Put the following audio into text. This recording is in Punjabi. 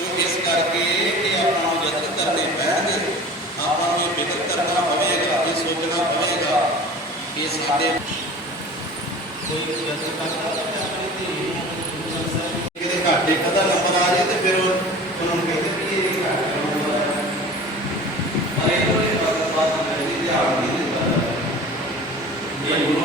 ਕਿਉਂਕਿ ਇਸ ਕਰਕੇ ਇਹ ਆਪਾਂ ਨੂੰ ਯਤਨ ਕਰਨੇ ਪੈਣਗੇ। ਆਪਾਂ ਨੂੰ ਇਹ ਫਿਕਰ ਕਰਨਾ ਪਵੇਗਾ, ਇਹ ਸੋਚਣਾ ਪਵੇਗਾ ਕਿ ਸਾਡੇ ਕੋਈ ਯਤਨ ਕਰਦਾ ਤਾਂ ਆਪਣੀ ਧੀ ਨੂੰ ਕਿਤੇ ਘਾਟੇ ਕਦਾ ਨੰਬਰ ਆ ਜੇ ਤੇ ਫਿਰ ਉਹ ਉਹਨਾਂ ਨੂੰ ਕਹਿੰਦੇ ਵੀ ਇਹ ਘਾਟੇ ਨੰਬਰ ਆ ਪਰ ਇਹ ਕੋਈ ਬਾਤ ਬਾਤ ਨਹੀਂ ਧਿਆਨ ਨਹੀਂ ਦਿੰਦਾ। ਇਹ ਗੁਰੂ